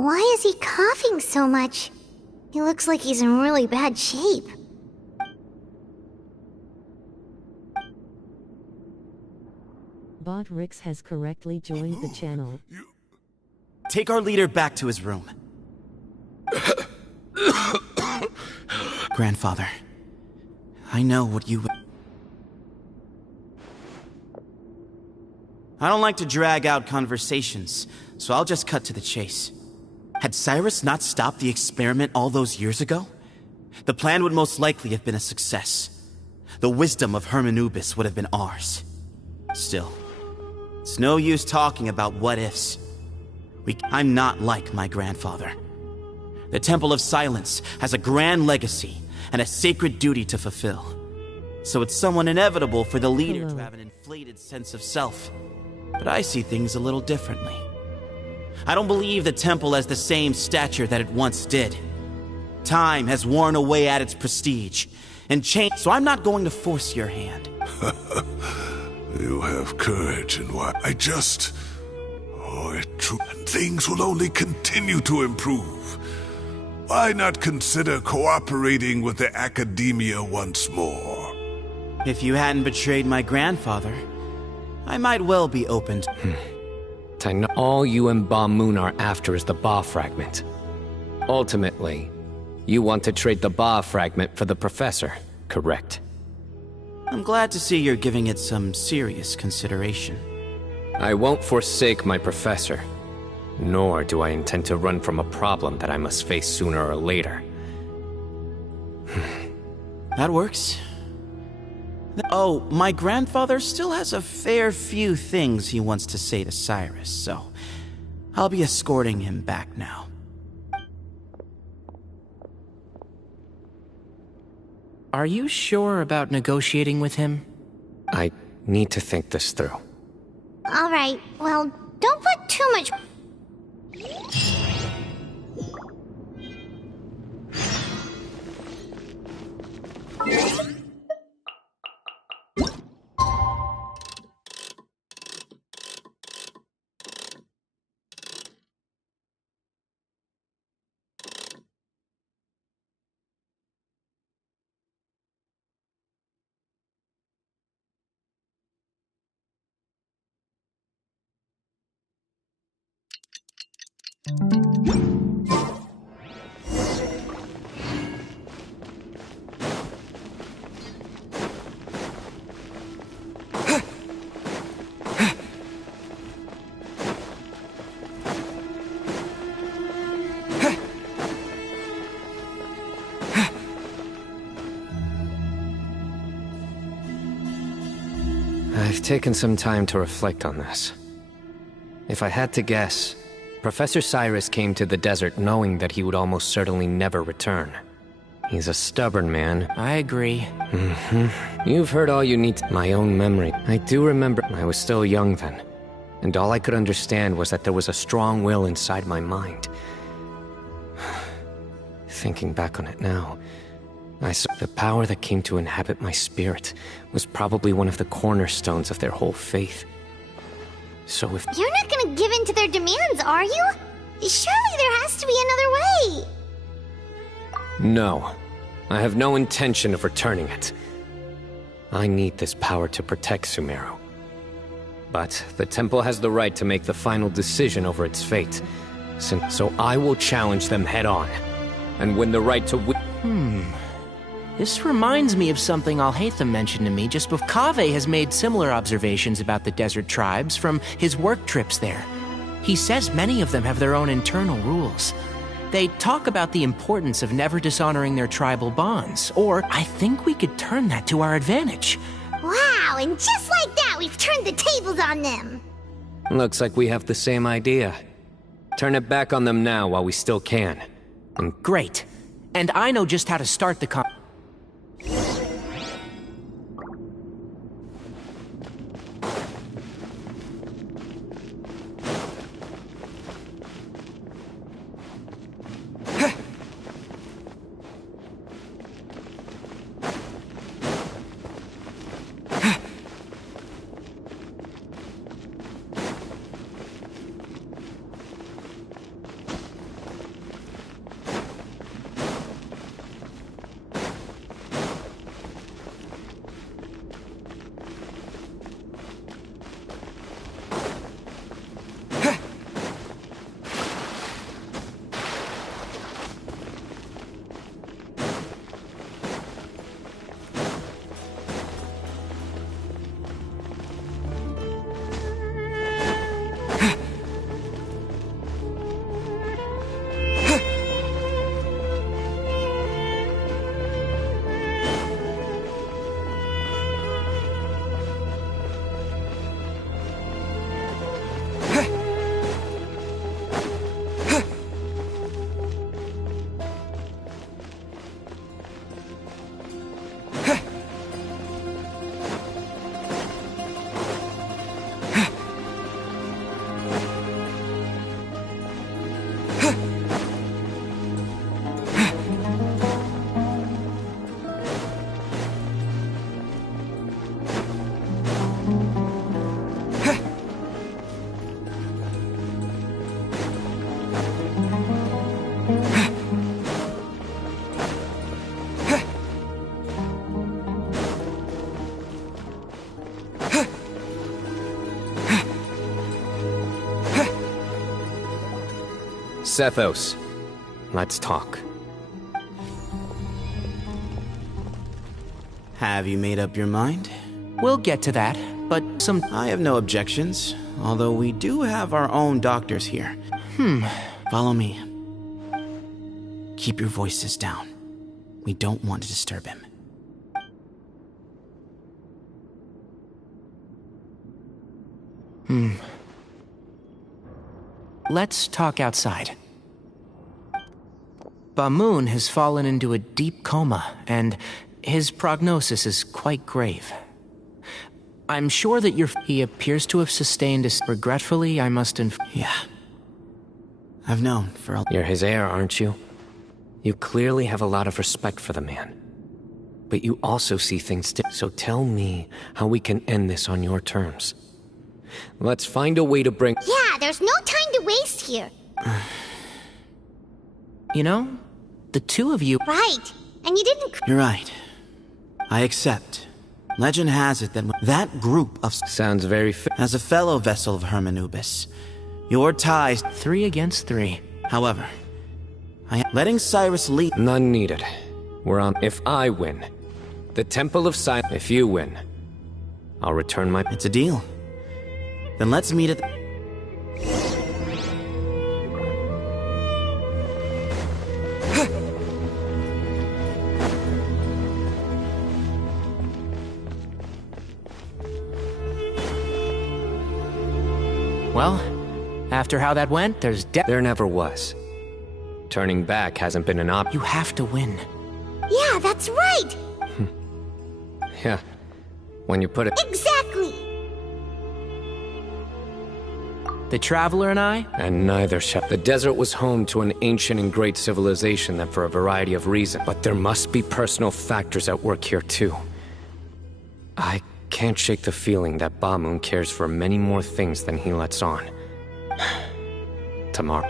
Why is he coughing so much? He looks like he's in really bad shape. Bot Rix has correctly joined the channel. Take our leader back to his room. Grandfather, I know what you... I don't like to drag out conversations, so I'll just cut to the chase. Had Cyrus not stopped the experiment all those years ago, the plan would most likely have been a success. The wisdom of Hermanubis would have been ours. Still, it's no use talking about what-ifs. I'm not like my grandfather. The Temple of Silence has a grand legacy and a sacred duty to fulfill. So it's somewhat inevitable for the leader to have an inflated sense of self. But I see things a little differently. I don't believe the temple has the same stature that it once did. Time has worn away at its prestige and changed, so I'm not going to force your hand. You have courage and what I just... Oh, it's true. And things will only continue to improve. Why not consider cooperating with the academia once more? If you hadn't betrayed my grandfather, I might well be open to... I know all you and Ba Moon are after is the Ba fragment. Ultimately, you want to trade the Ba fragment for the professor, correct? I'm glad to see you're giving it some serious consideration. I won't forsake my professor, nor do I intend to run from a problem that I must face sooner or later. That works. Oh, my grandfather still has a fair few things he wants to say to Cyrus, so I'll be escorting him back now. Are you sure about negotiating with him? I need to think this through. Alright, well, don't put too much... I've taken some time to reflect on this. If I had to guess, Professor Cyrus came to the desert knowing that he would almost certainly never return. He's a stubborn man. I agree. You've heard all you need to... My own memory. I do remember I was still young then, and all I could understand was that there was a strong will inside my mind. Thinking back on it now, I saw the power that came to inhabit my spirit was probably one of the cornerstones of their whole faith. So if... You're not gonna give in to their demands, are you? Surely there has to be another way! No. I have no intention of returning it. I need this power to protect Sumeru. But the temple has the right to make the final decision over its fate. So I will challenge them head-on, and win the right to This reminds me of something Alhaitham mentioned to me just before. Kaveh has made similar observations about the desert tribes from his work trips there. He says many of them have their own internal rules. They talk about the importance of never dishonoring their tribal bonds, or I think we could turn that to our advantage. Wow, and just like that, we've turned the tables on them! Looks like we have the same idea. Turn it back on them now while we still can. Great. And I know just how to start the Sethos, let's talk. Have you made up your mind? We'll get to that, but I have no objections, although we do have our own doctors here. Follow me. Keep your voices down. We don't want to disturb him. Let's talk outside. Bamoon has fallen into a deep coma, and his prognosis is quite grave. I'm sure that he appears to have sustained a... Regretfully, I must Yeah. I've known for a... You're his heir, aren't you? You clearly have a lot of respect for the man. But you also see things so tell me how we can end this on your terms. Let's find a way to bring... Yeah, there's no time to waste here. You know, the two of you... Right. And you didn't... You're right. I accept. Legend has it that that group of... Sounds very As a fellow vessel of Hermanubis, your ties... 3 against 3. However, letting Cyrus lead... None needed. We're on... If I win, the Temple of Silence... If you win, I'll return my... It's a deal. Then let's meet at the... Well, after how that went, There never was. Turning back hasn't been an option. You have to win. Yeah, that's right. Yeah. When you put it... Exactly. The Traveler and I... And neither shall. The desert was home to an ancient and great civilization that for a variety of reasons. But there must be personal factors at work here too. I can't shake the feeling that Bamoon cares for many more things than he lets on. Tomorrow.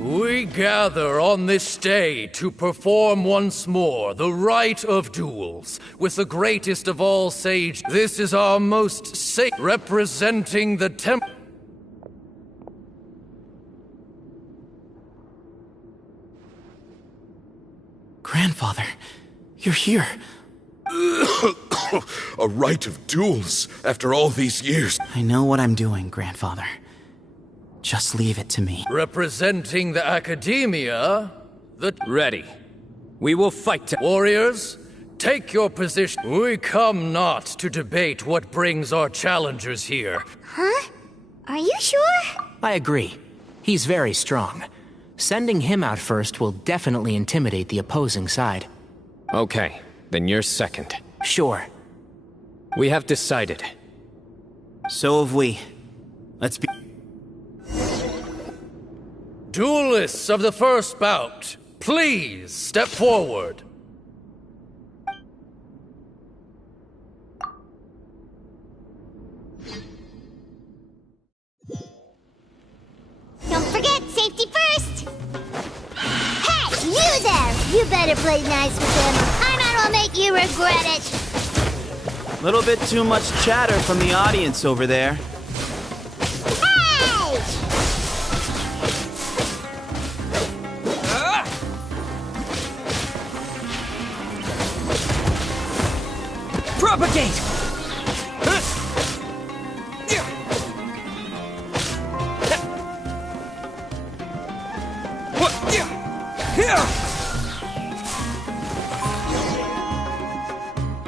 We gather on this day to perform once more the rite of duels with the greatest of all sages. This is our most sacred, representing the temple. Grandfather, you're here. A rite of duels after all these years. I know what I'm doing, Grandfather. Just leave it to me. Representing the academia, Ready. We will fight. Warriors, take your position. We come not to debate what brings our challengers here. Huh? Are you sure? I agree. He's very strong. Sending him out first will definitely intimidate the opposing side. Okay, then you're second. Sure. We have decided. So have we. Let's be... Duelists of the first bout, please step forward. Don't forget, safety first! Hey, you there! You better play nice with him. I'm out will make you regret it. Little bit too much chatter from the audience over there. Hey! Propagate!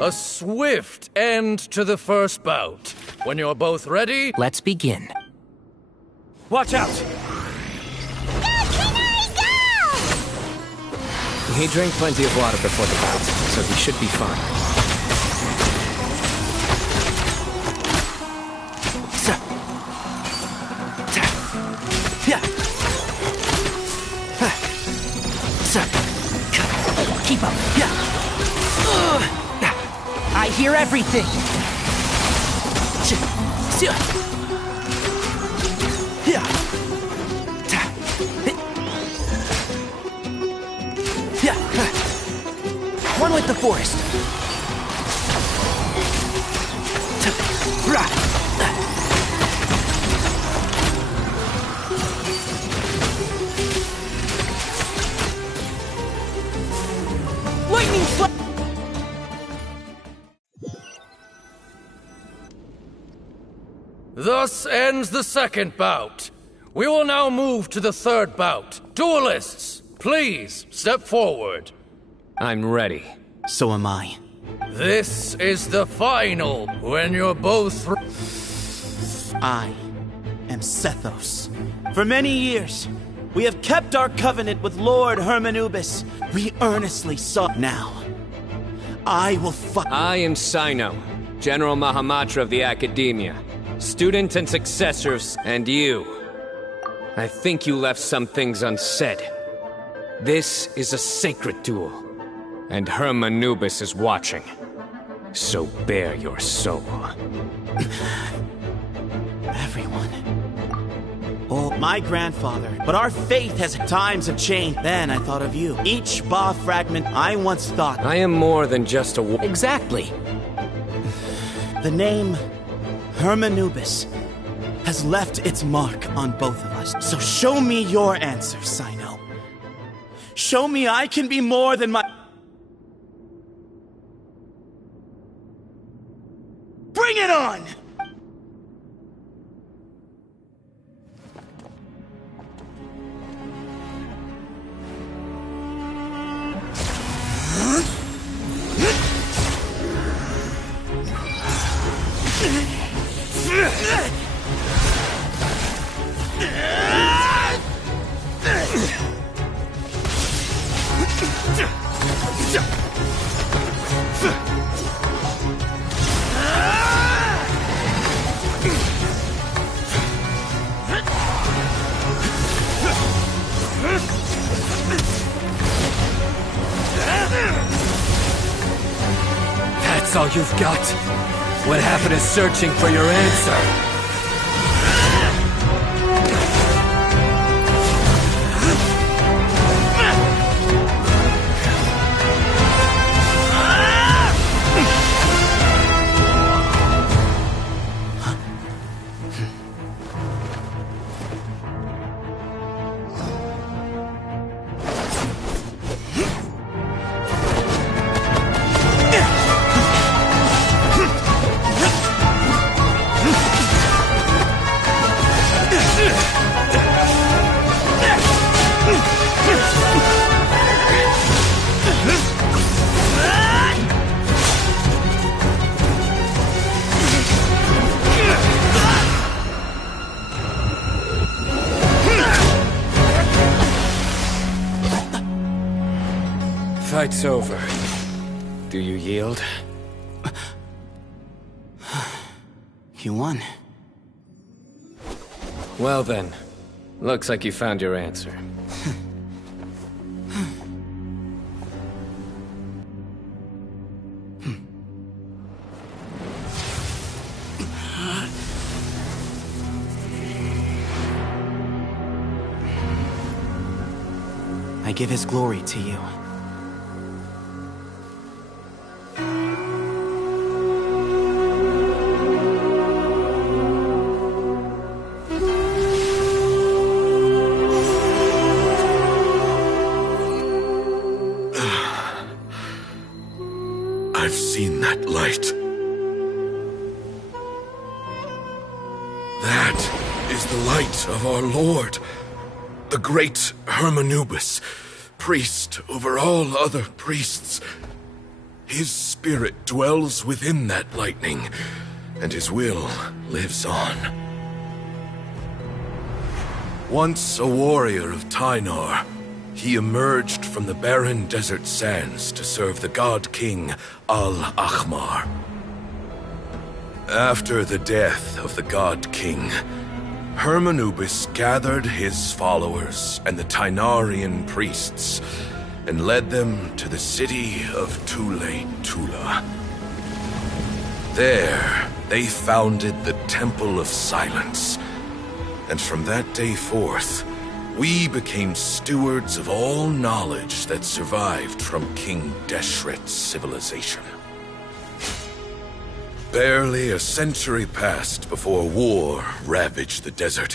A swift end to the first bout. When you're both ready, Let's begin. Watch out! He drank plenty of water before the bout, so he should be fine. Keep up. I hear everything. One with the forest. Lightning flash. thus ends the second bout. We will now move to the third bout. Duelists, please step forward. I'm ready. So am I. This is the final. When you're both I am Sethos. For many years, we have kept our covenant with Lord Hermanubis. We earnestly sought now. I will fight. I am Sino, General Mahamatra of the Academia, student and successor of... And you. I think you left some things unsaid. This is a sacred duel, and Hermanubis is watching. So bare your soul. Everyone. Oh, my grandfather. But our faith has... Times have changed. Then I thought of you. Each Ba fragment I once thought... I am more than just a... Exactly. The name Hermanubis has left its mark on both of us. So show me your answer, Sino. Show me I can be more than my... Bring it on! That's all you've got? What happened to searching for your answer? Fight's over. Do you yield? You won. Well then, looks like you found your answer. I give his glory to you. I've seen that light. That is the light of our Lord, the great Hermanubis, priest over all other priests. His spirit dwells within that lightning, and his will lives on. Once a warrior of Tynar, he emerged from the barren desert sands to serve the god king Al-Ahmar. After the death of the god king, Hermanubis gathered his followers and the Tynarian priests and led them to the city of Tule-Tula. There, they founded the Temple of Silence, and from that day forth, we became stewards of all knowledge that survived from King Deshret's civilization. Barely a century passed before war ravaged the desert.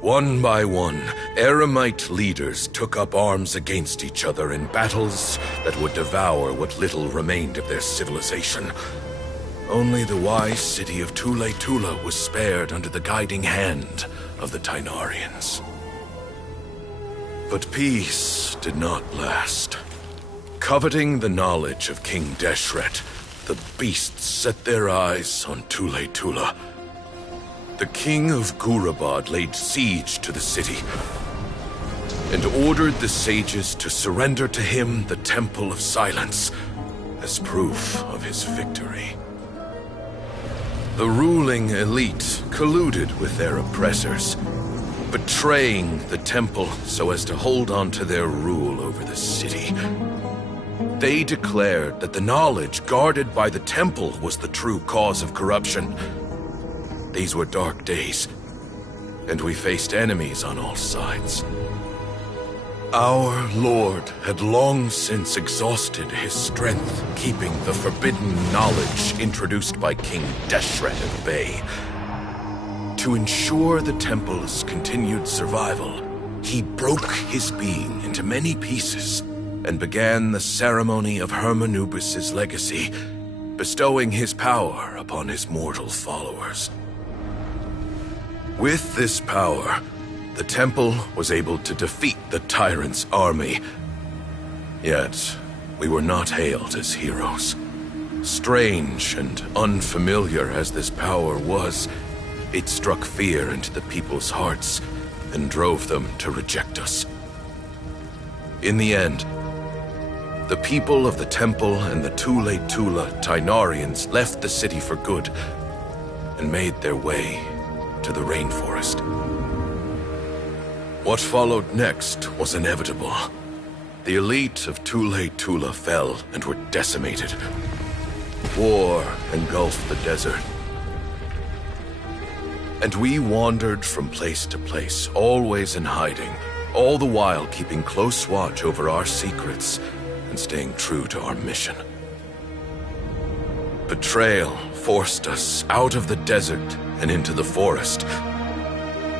One by one, Eremite leaders took up arms against each other in battles that would devour what little remained of their civilization. Only the wise city of Tule-Tula was spared under the guiding hand of the Tynarians. But peace did not last. Coveting the knowledge of King Deshret, the beasts set their eyes on Tule-Tula. The king of Gurabad laid siege to the city and ordered the sages to surrender to him the Temple of Silence as proof of his victory. The ruling elite colluded with their oppressors, betraying the temple so as to hold on to their rule over the city. They declared that the knowledge guarded by the temple was the true cause of corruption. These were dark days, and we faced enemies on all sides. Our Lord had long since exhausted his strength, keeping the forbidden knowledge introduced by King Deshret at bay. To ensure the temple's continued survival, he broke his being into many pieces and began the ceremony of Hermanubis' legacy, bestowing his power upon his mortal followers. With this power, the temple was able to defeat the tyrant's army. Yet, we were not hailed as heroes. Strange and unfamiliar as this power was, it struck fear into the people's hearts and drove them to reject us. In the end, the people of the temple and the Tule-Tula Tynarians left the city for good and made their way to the rainforest. What followed next was inevitable. The elite of Tule-Tula fell and were decimated. War engulfed the desert. And we wandered from place to place, always in hiding, all the while keeping close watch over our secrets and staying true to our mission. Betrayal forced us out of the desert and into the forest.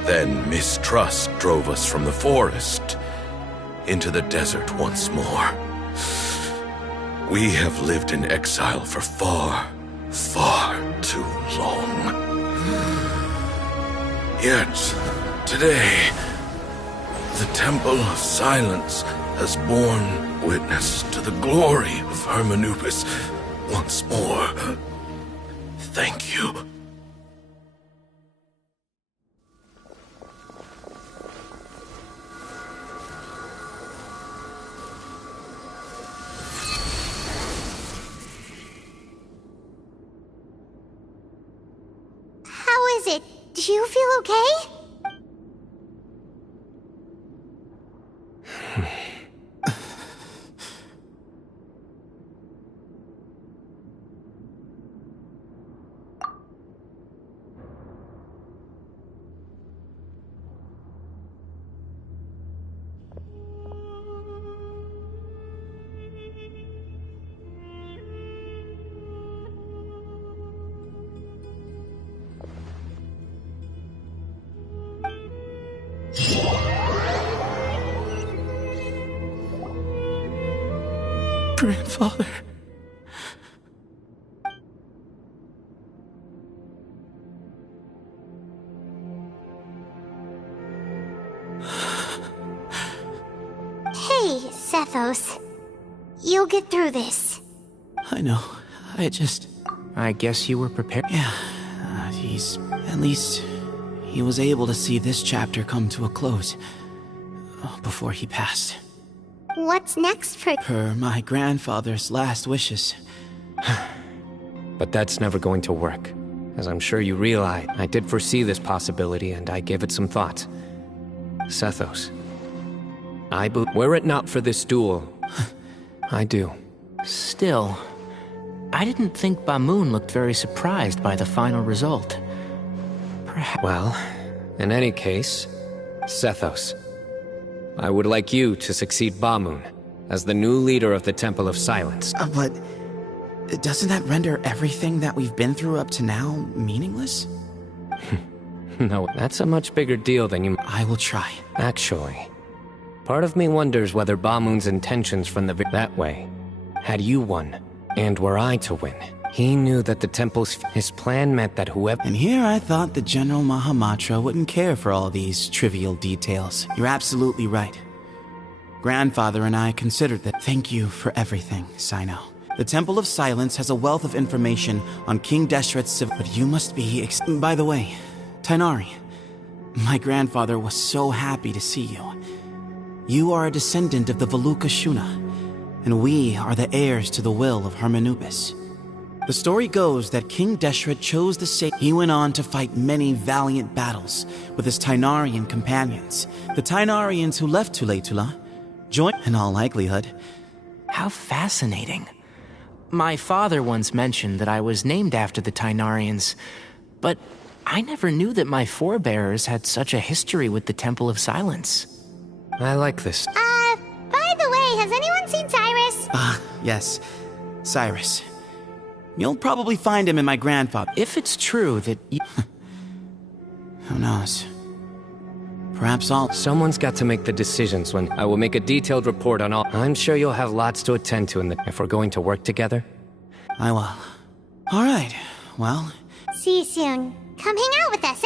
Then mistrust drove us from the forest into the desert once more. We have lived in exile for far, far too long. Yet, today, the Temple of Silence has borne witness to the glory of Hermanubis once more. Thank you. How is it? Do you feel okay? Grandfather. okay, Sethos. You'll get through this. I know. I guess you were prepared. Yeah, at least, he was able to see this chapter come to a close before he passed. What's next for... Per my grandfather's last wishes. But that's never going to work. As I'm sure you realize, I did foresee this possibility and I gave it some thought. Sethos. Were it not for this duel, I do. Still, I didn't think Bamoon looked very surprised by the final result. Perhaps... Well, in any case, Sethos. I would like you to succeed Bamoon as the new leader of the Temple of Silence. But doesn't that render everything that we've been through up to now meaningless? No, that's a much bigger deal than you... I will try. Actually, part of me wonders whether Bamoon's intentions from that way. Had you won, and were I to win, he knew that the his plan meant that whoever... And here I thought the General Mahamatra wouldn't care for all these trivial details. You're absolutely right. Grandfather and I considered that. Thank you for everything, Sino. The Temple of Silence has a wealth of information on King Deshret's civil... But you must be... By the way, Tighnari, my grandfather was so happy to see you. You are a descendant of the Veluca Shuna, and we are the heirs to the will of Hermanubis. The story goes that King Deshret chose the same. He went on to fight many valiant battles with his Tighnarian companions. The Tighnarians who left Tule-Tula joined, in all likelihood. How fascinating. My father once mentioned that I was named after the Tighnarians, but I never knew that my forebears had such a history with the Temple of Silence. I like this. By the way, has anyone seen Cyrus? Yes, Cyrus. You'll probably find him in my grandfather. If it's true that you... Who knows? Perhaps all... Someone's got to make the decisions when I will make a detailed report on all... I'm sure you'll have lots to attend to if we're going to work together. I will. All right, well... See you soon. Come hang out with us,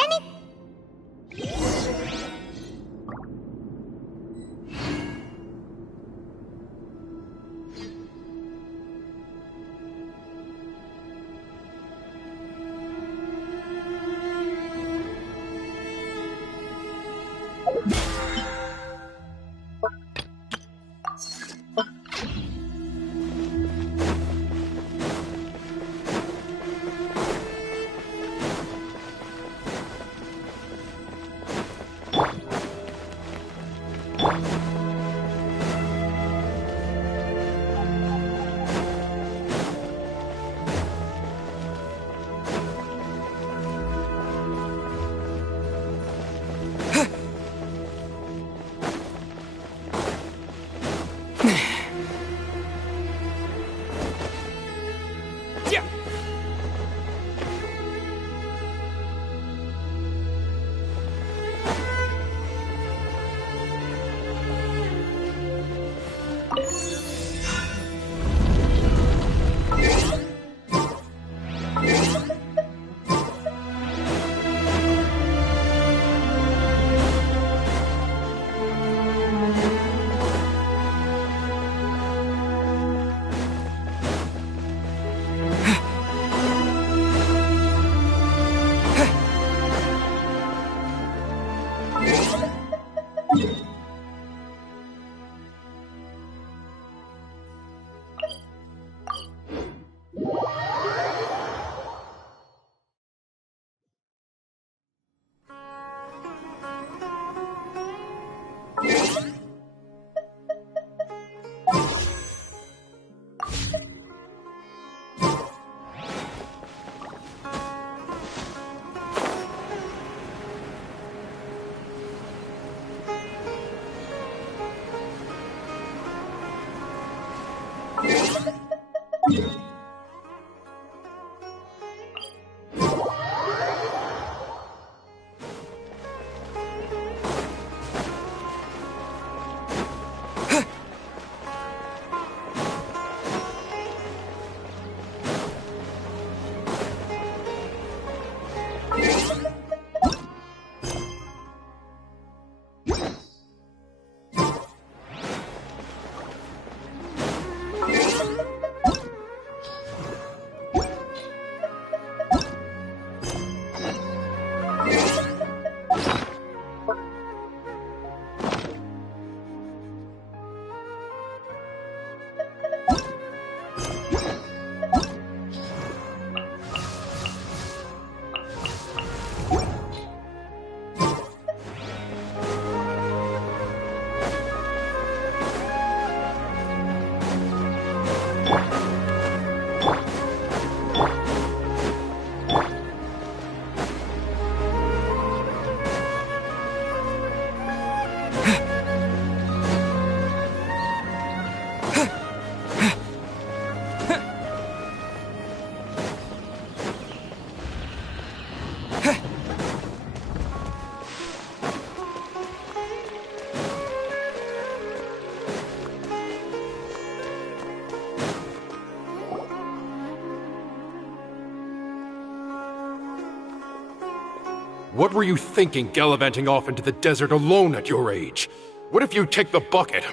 What were you thinking gallivanting off into the desert alone at your age? What if you take the bucket,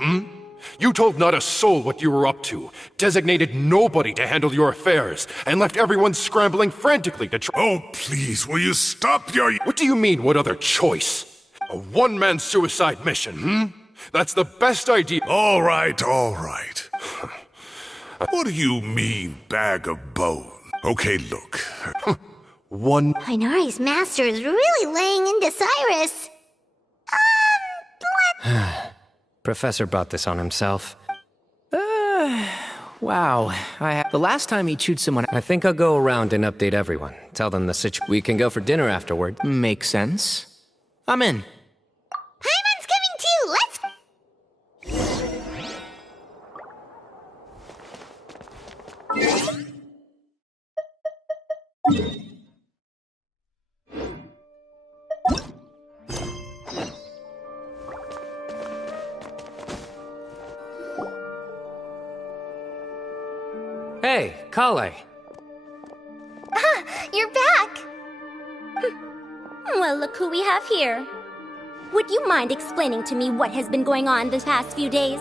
You told not a soul what you were up to, designated nobody to handle your affairs, and left everyone scrambling frantically to try— Oh, please, will you stop your— What do you mean, what other choice? A one-man suicide mission, That's the best idea— All right, all right. What do you mean, bag of bone? Okay, look. Inari's master is really laying into Cyrus. Professor brought this on himself. Wow. The last time he chewed someone— I think I'll go around and update everyone. Tell them the situation. We can go for dinner afterward. Makes sense. I'm in. Paimon's coming too! Let's... Hey, Kale. You're back! Well, look who we have here. Would you mind explaining to me what has been going on the past few days?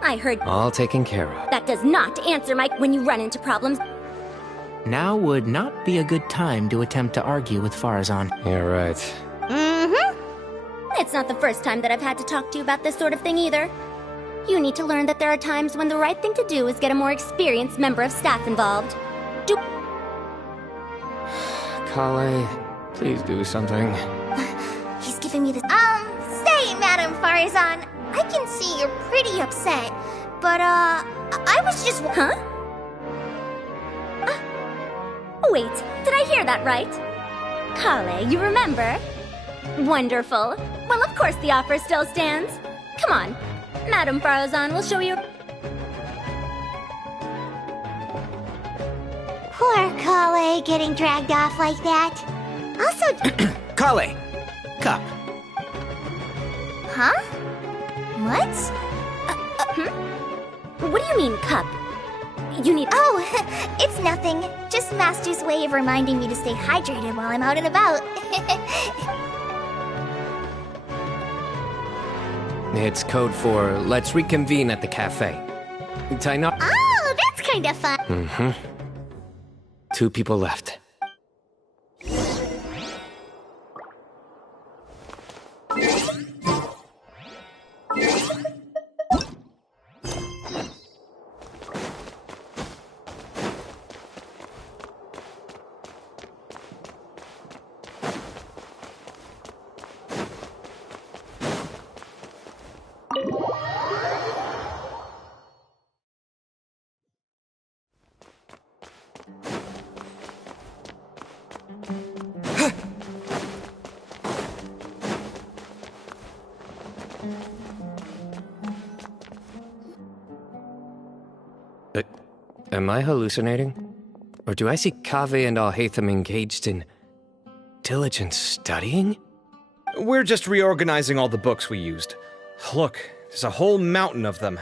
I heard All taken care of. that does not answer my when you run into problems. Now would not be a good time to attempt to argue with Farazan. You're right. It's not the first time that I've had to talk to you about this sort of thing either. You need to learn that there are times when the right thing to do is get a more experienced member of staff involved. Kale, please do something. He's giving me this... Say, Madam Farazan, I can see you're pretty upset, but, I was just... Huh? Wait, did I hear that right? Kale, you remember? Wonderful. Well, of course the offer still stands. Come on. Madam Farazan will show you... Poor Kale getting dragged off like that. Also... Kale! Cup. Huh? What? What do you mean, cup? You need... Oh, it's nothing. Just Master's way of reminding me to stay hydrated while I'm out and about. It's code for let's reconvene at the cafe. Taina. Oh, that's kind of fun. 2 people left. Am I hallucinating? Or do I see Kaveh and Alhaitham engaged in diligent studying? We're just reorganizing all the books we used. Look, there's a whole mountain of them.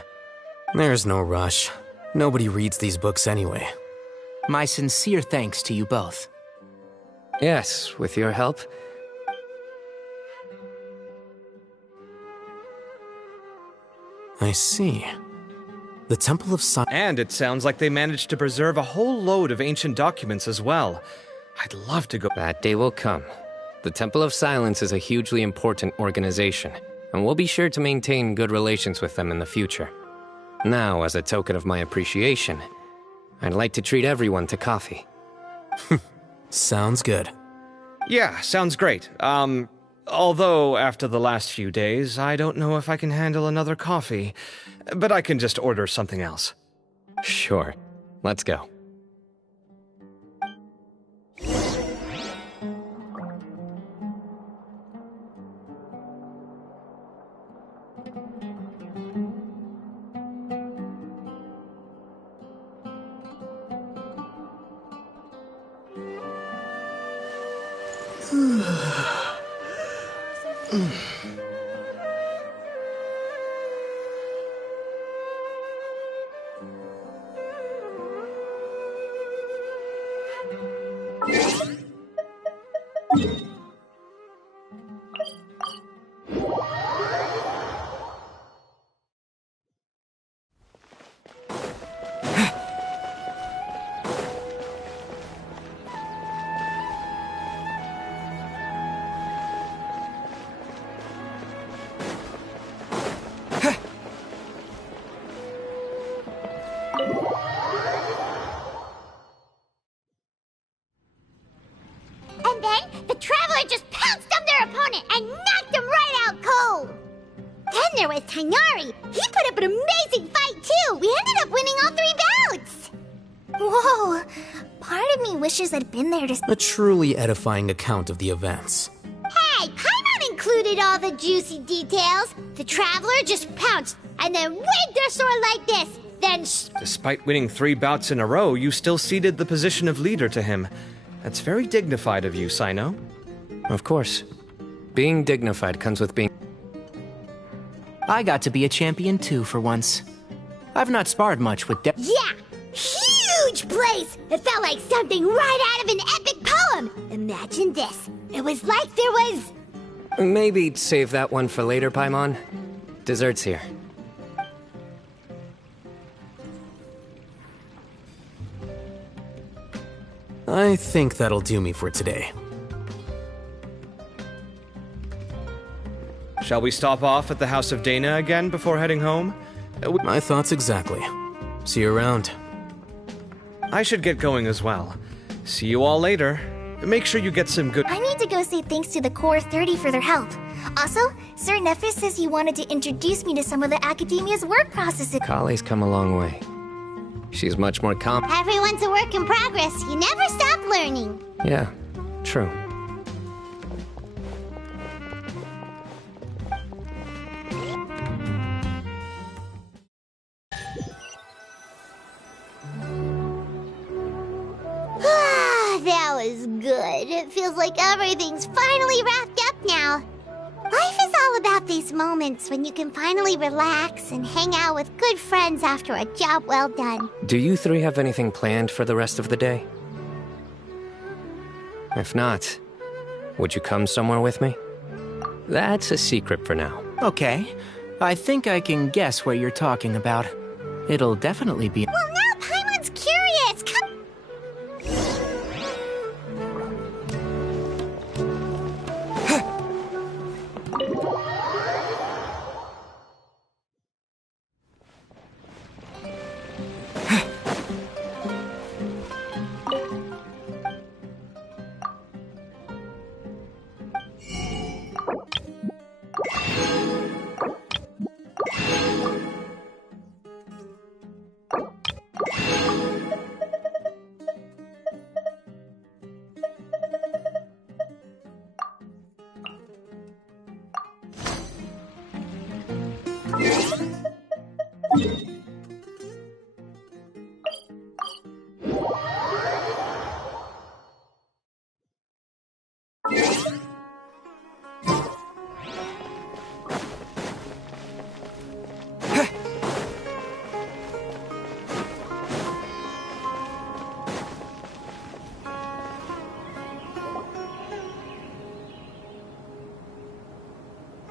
There's no rush. Nobody reads these books anyway. My sincere thanks to you both. Yes, with your help. I see. The Temple of Sun. And it sounds like they managed to preserve a whole load of ancient documents as well. I'd love to go. That day will come. The Temple of Silence is a hugely important organization, and we'll be sure to maintain good relations with them in the future. Now, as a token of my appreciation, I'd like to treat everyone to coffee. Sounds good. Yeah, sounds great. Although after the last few days, I don't know if I can handle another coffee. But I can just order something else. Sure. Let's go. there was Tainari. He put up an amazing fight, too. We ended up winning all 3 bouts. Whoa. Part of me wishes I'd been there to... A truly edifying account of the events. Hey, Paimon included all the juicy details. The Traveler just pounced and then waved their sword like this. Then Despite winning 3 bouts in a row, you still ceded the position of leader to him. That's very dignified of you, Sino. Of course. Being dignified comes with being... I got to be a champion too for once. I've not sparred much with Yeah! Huge place! It felt like something right out of an epic poem! Imagine this. It was like there was... Maybe save that one for later, Paimon. Dessert's here. I think that'll do me for today. Shall we stop off at the House of Dana again before heading home? My thoughts exactly. See you around. I should get going as well. See you all later. Make sure you get some good... I need to go say thanks to the Core 30 for their help. Also, Sir Nephis says he wanted to introduce me to some of the Academia's work processes. Kali's come a long way. She's much more calm. Everyone's a work in progress. You never stop learning. Yeah, true. That was good. It feels like everything's finally wrapped up now. Life is all about these moments when you can finally relax and hang out with good friends after a job well done. Do you 3 have anything planned for the rest of the day? If not, would you come somewhere with me? That's a secret for now. Okay. I think I can guess what you're talking about. It'll definitely be... Well, now Paimon's curious. Come...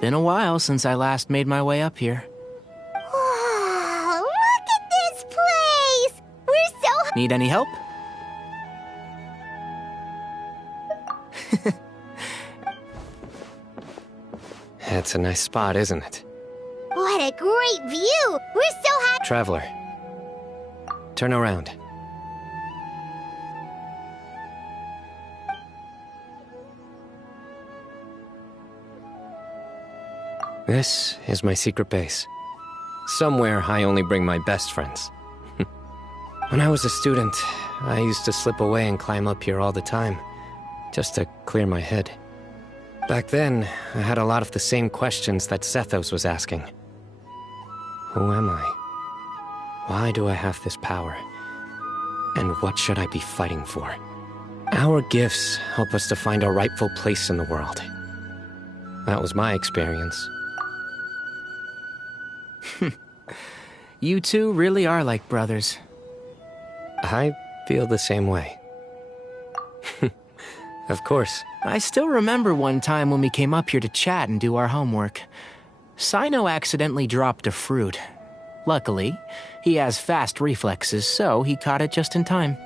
Been a while since I last made my way up here. Wow, look at this place! We're so... Need any help? It's a nice spot, isn't it? What a great view! We're so happy... Traveler, turn around. This is my secret base. Somewhere I only bring my best friends. When I was a student, I used to slip away and climb up here all the time, just to clear my head. Back then, I had a lot of the same questions that Zethos was asking. Who am I? Why do I have this power? And what should I be fighting for? Our gifts help us to find our rightful place in the world. That was my experience. You two really are like brothers. I feel the same way. Of course. I still remember one time when we came up here to chat and do our homework. Sino accidentally dropped a fruit. Luckily, he has fast reflexes, so he caught it just in time.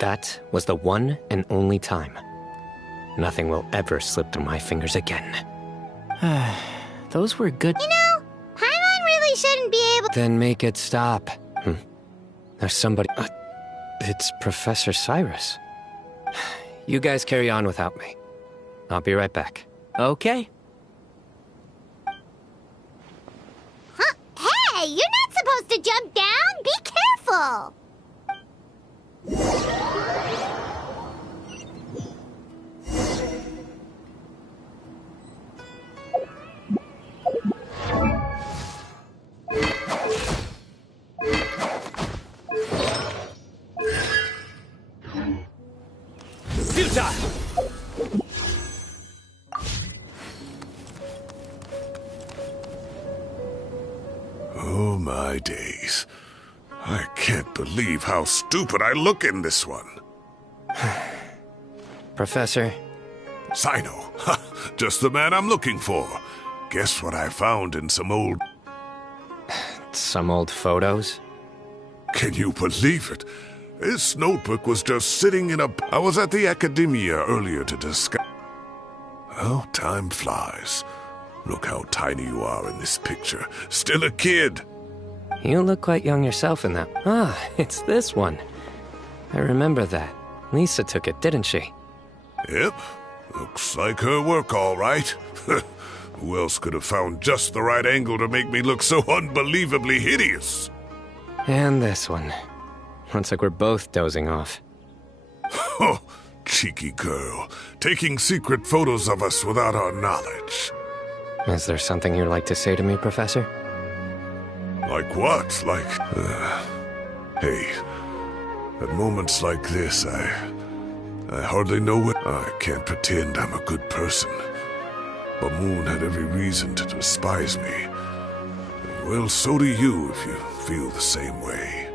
That was the one and only time. Nothing will ever slip through my fingers again. Those were good... You know, Paimon really shouldn't be able... Then make it stop. There's somebody... it's Professor Cyrus. You guys carry on without me. I'll be right back. Okay. Hey, you're not supposed to jump down! Be careful! Oh my days. I can't believe how stupid I look in this one. Professor? Sino. Just the man I'm looking for. Guess what I found in some old... Some old photos? Can you believe it? This notebook was just sitting in a... I was at the Academia earlier to discuss... Oh, time flies. Look how tiny you are in this picture. Still a kid. You look quite young yourself in that. Ah, it's this one. I remember that. Lisa took it, didn't she? Yep. Looks like her work, all right. Who else could have found just the right angle to make me look so unbelievably hideous? And this one. Looks like we're both dozing off. Oh, cheeky girl. Taking secret photos of us without our knowledge. Is there something you'd like to say to me, Professor? Like what? Like... Hey, at moments like this, I hardly know what... I can't pretend I'm a good person. But Moon had every reason to despise me. Well, so do you if you feel the same way.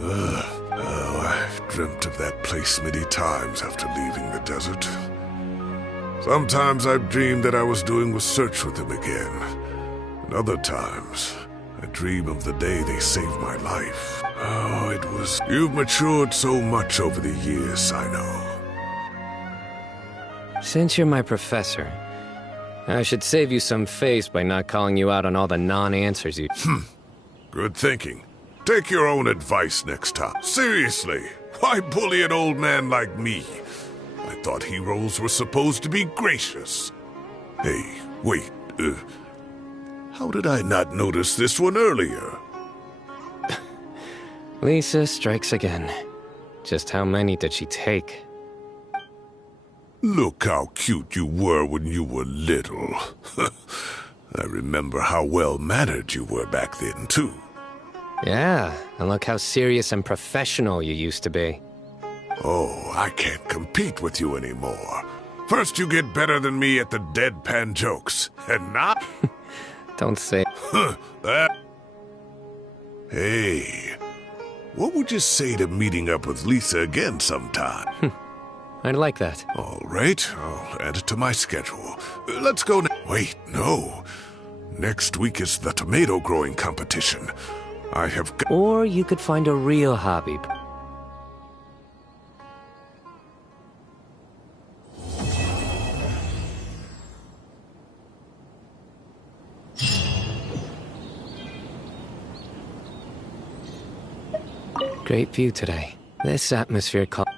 Oh, I've dreamt of that place many times after leaving the desert. Sometimes I've dreamed that I was doing research with them again. And other times, I dream of the day they saved my life. Oh, it was... You've matured so much over the years, I know. Since you're my professor, I should save you some face by not calling you out on all the non-answers you... Good thinking. Take your own advice next time. Seriously, why bully an old man like me? I thought heroes were supposed to be gracious. Hey, wait, how did I not notice this one earlier? Lisa strikes again. Just how many did she take? Look how cute you were when you were little. I remember how well-mannered you were back then, too. Yeah, and look how serious and professional you used to be. Oh, I can't compete with you anymore. First you get better than me at the deadpan jokes, and now... Don't say... That... Hey, what would you say to meeting up with Lisa again sometime? I'd like that. All right, I'll add it to my schedule. Let's go now. Wait, no. Next week is the tomato growing competition. I have got... Or you could find a real hobby. Great view today. This atmosphere called...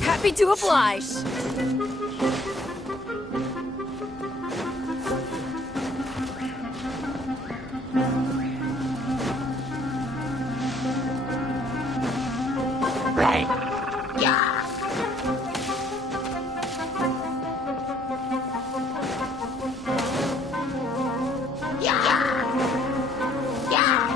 Happy to oblige. Right. Yeah. Yeah. Yeah.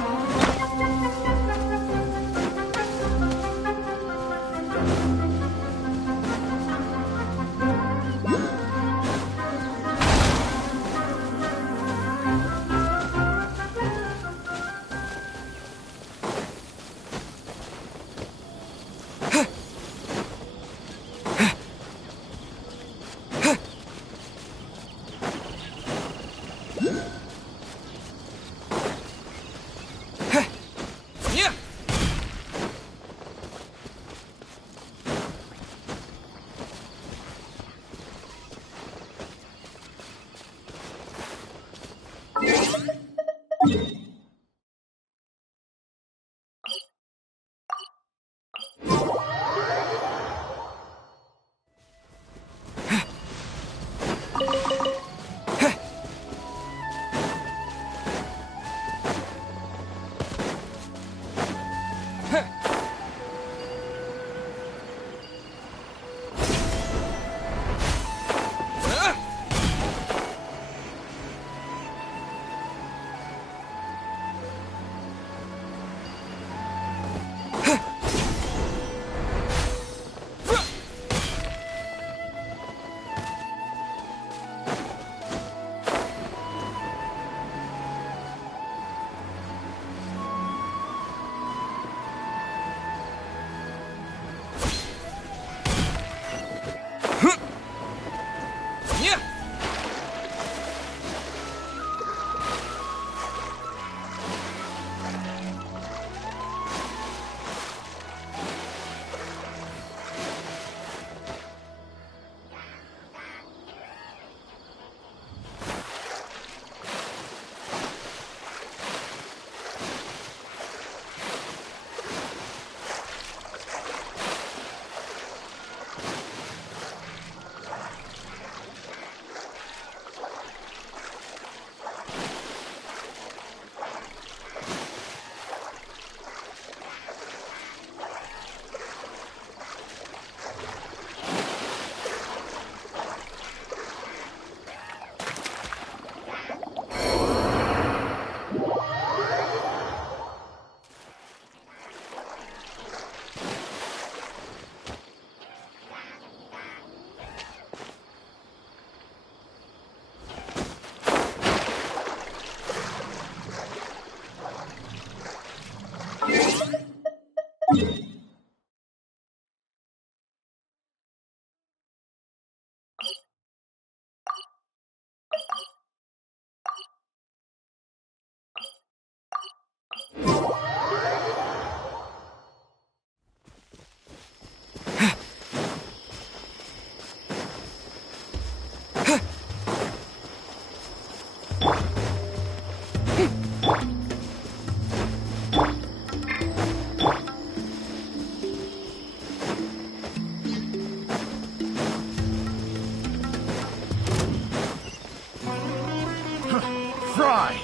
Fry!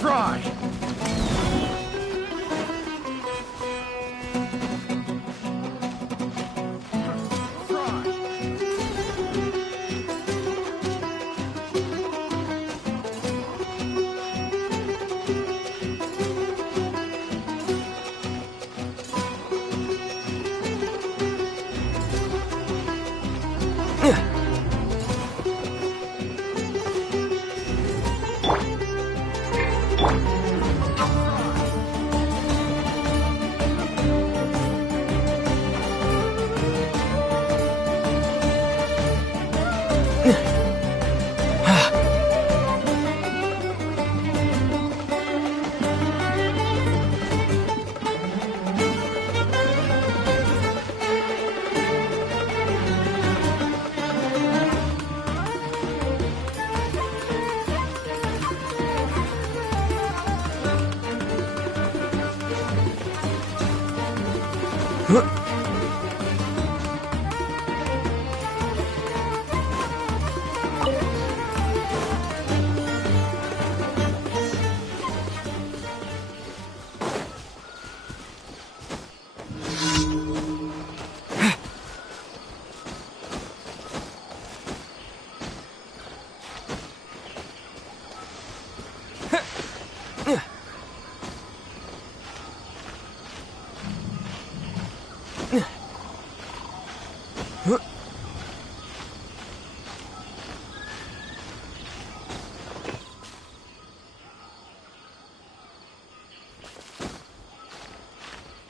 Fry!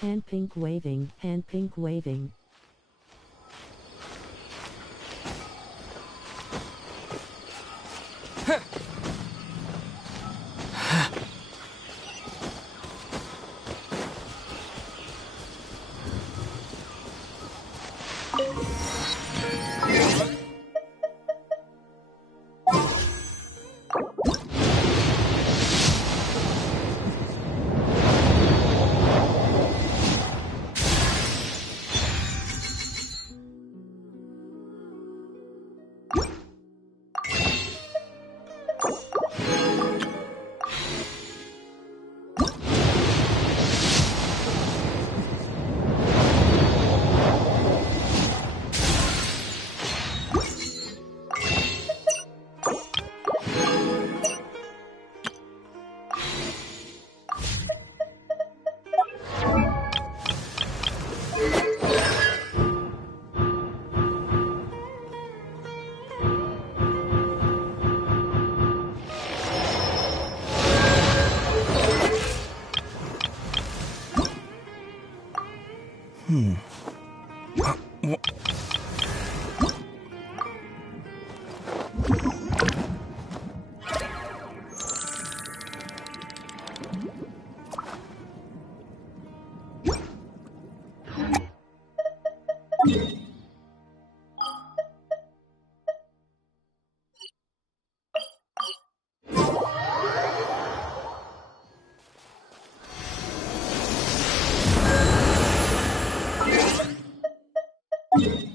Hand pink waving, hand pink waving. You